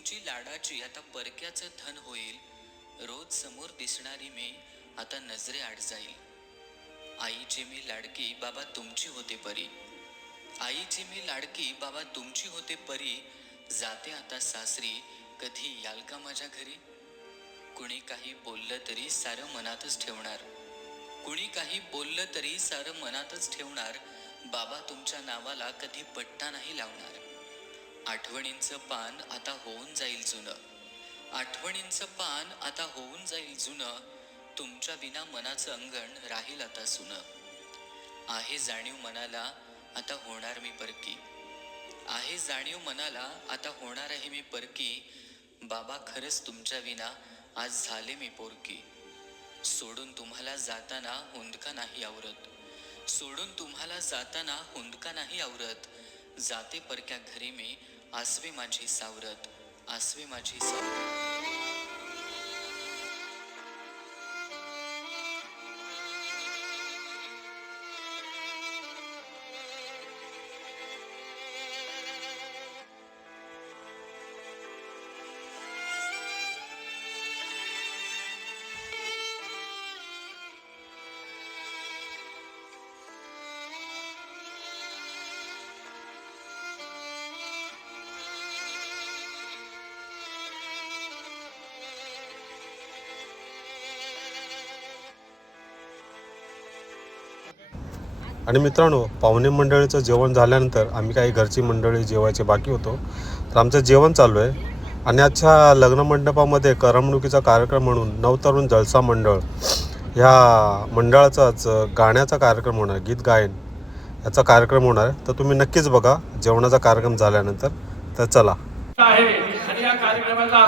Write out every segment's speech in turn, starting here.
तुमची लाडाची आता परक्याचं धन होईल. रोज समोर दिसणारी मी आता नजरे आड जाईल. आईची मी लाडकी बाबा तुमची होते परी. आईची मी लाडकी बाबा तुमची होते परी. जाते आता सासरी कधी याल का माझ्या घरी? कुणी काही बोललं तरी सारं मनातच ठेवणार. कुणी काही बोललं तरी सारं मनातच ठेवणार. बाबा तुमच्या नावाला कधी पट्टा नाही लावणार. आठवणींचं पान आता होऊन जाईल जुनं. आठवणींचं पान आता होऊन जाईल जुनं. तुमच्या विना मनाचं अंगण राहील आता सुनं. आहे जाणीव मनाला आता होणार मी परकी. आहे जाणीव मनाला आता होणार आहे मी परकी. बाबा खरंच तुमच्या विना आज झाले मी पोरकी. सोडून तुम्हाला जाताना हुंदका नाही आवरत. सोडून तुम्हाला जाताना हुंदका नाही आवरत. जाते परक्या घरी मी आसवे माझी सावरत आसवे माझी सावरत. आणि मित्रांनो पाहुणे मंडळीचं जेवण झाल्यानंतर आम्ही काही घरची मंडळी जेवायचे बाकी होतो. तर आमचं जेवण चालू आहे. आणि आजच्या लग्न मंडपामध्ये करमणुकीचा कार्यक्रम म्हणून नवतरुण जलसा मंडळ ह्या मंडळाचाच गाण्याचा कार्यक्रम होणार गीत गायन याचा कार्यक्रम होणार आहे. तर तुम्ही नक्कीच बघा जेवणाचा कार्यक्रम झाल्यानंतर तर चला. आहे. आणि या कार्यक्रमाचा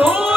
Oh.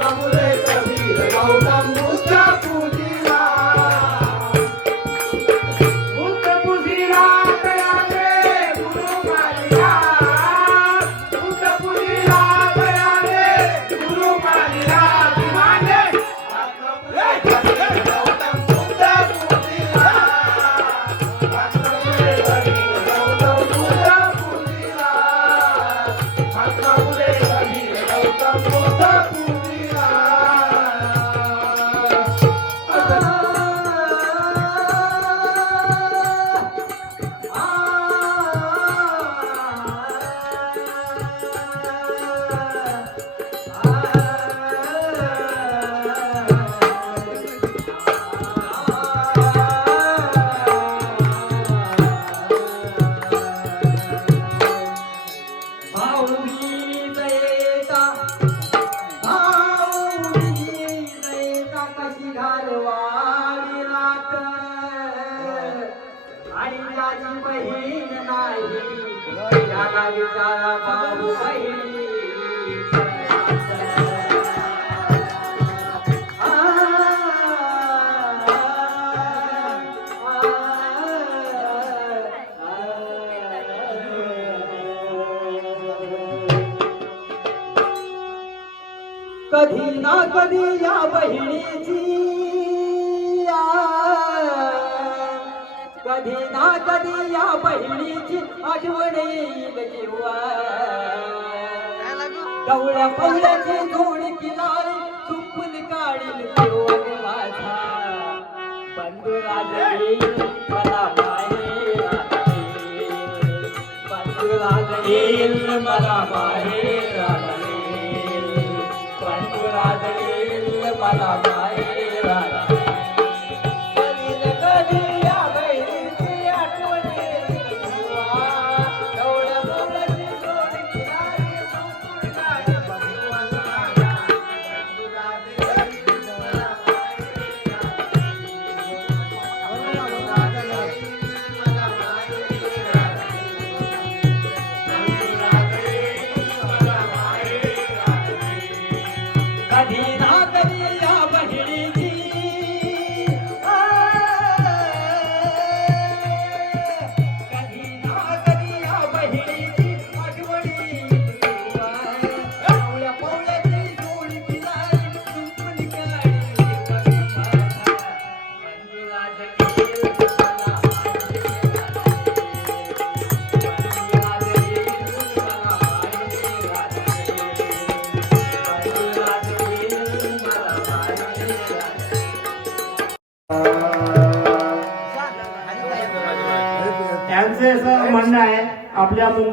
마무리 दिल मदा बाहे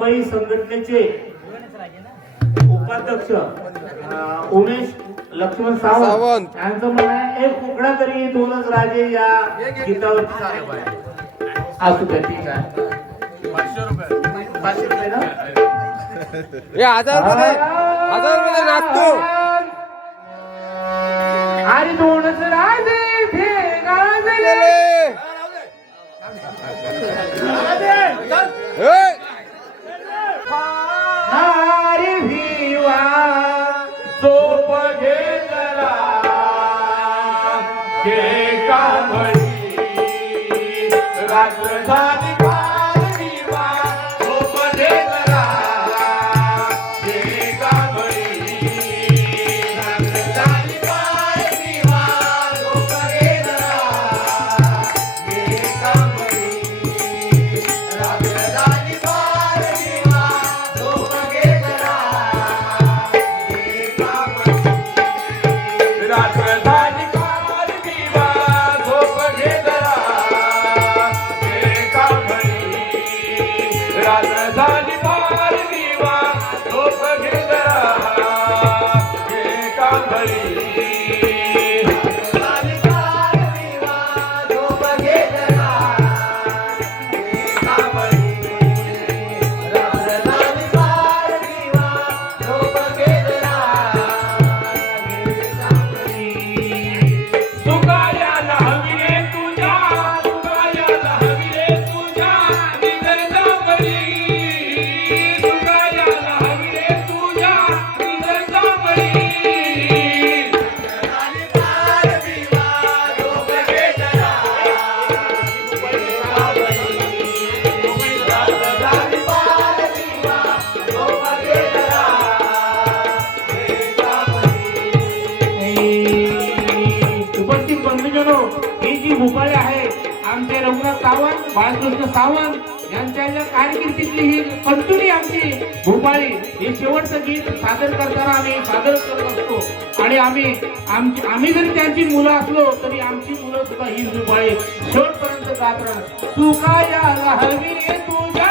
मुंबई संघटनेचे उपाध्यक्ष उमेश लक्ष्मण सावंत यांचं म्हणणं आहे एक कुकडा तरी दोनच राजे या गीतावर असू द्या ठीक आहे. पाचशे रुपये हजार हजारमध्ये आणि दोन राधा बाळकृष्ण सावंत यांच्या या कारकिर्दीतली ही कंटुनी आमची भोपाळी. हे शेवटचं गीत सादर करताना आम्ही सादर करत असतो. आणि आम्ही आमची आम्ही जरी त्यांची मुलं असलो तरी आमची मुलं सुद्धा ही भोपाळी शेवटपर्यंत गात राहणार तू काय हवी तुझ्या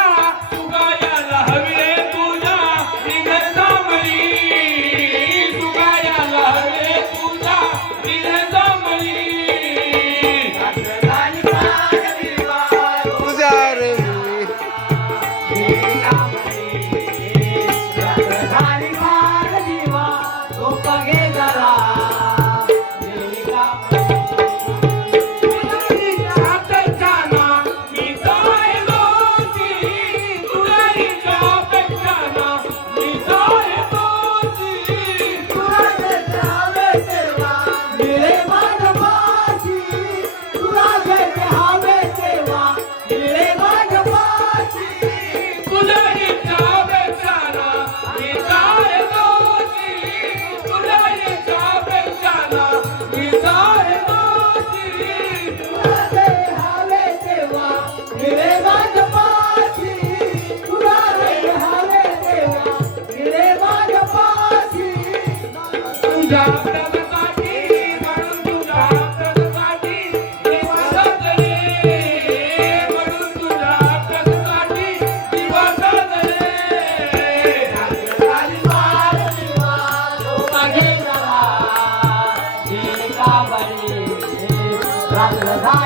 Thử.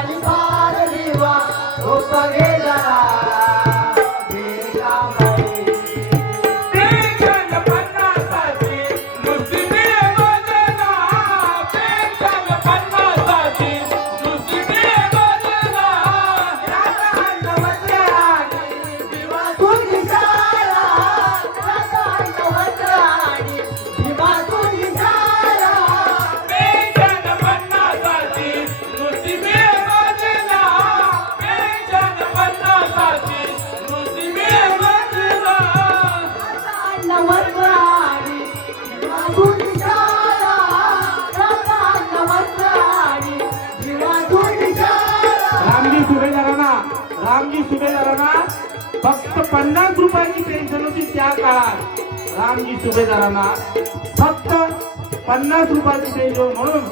आणि सुभेदारांना फक्त पन्नास रुपयाची पेन्शन होती त्या काळात. रामजी सुभेदारांना फक्त पन्नास रुपयाची पेन्शन म्हणून.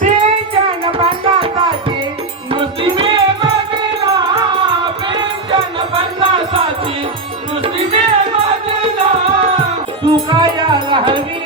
पेन्शन पन्नासाची. नुसती पेन्शन पन्नासाची. नुसती तुका हवी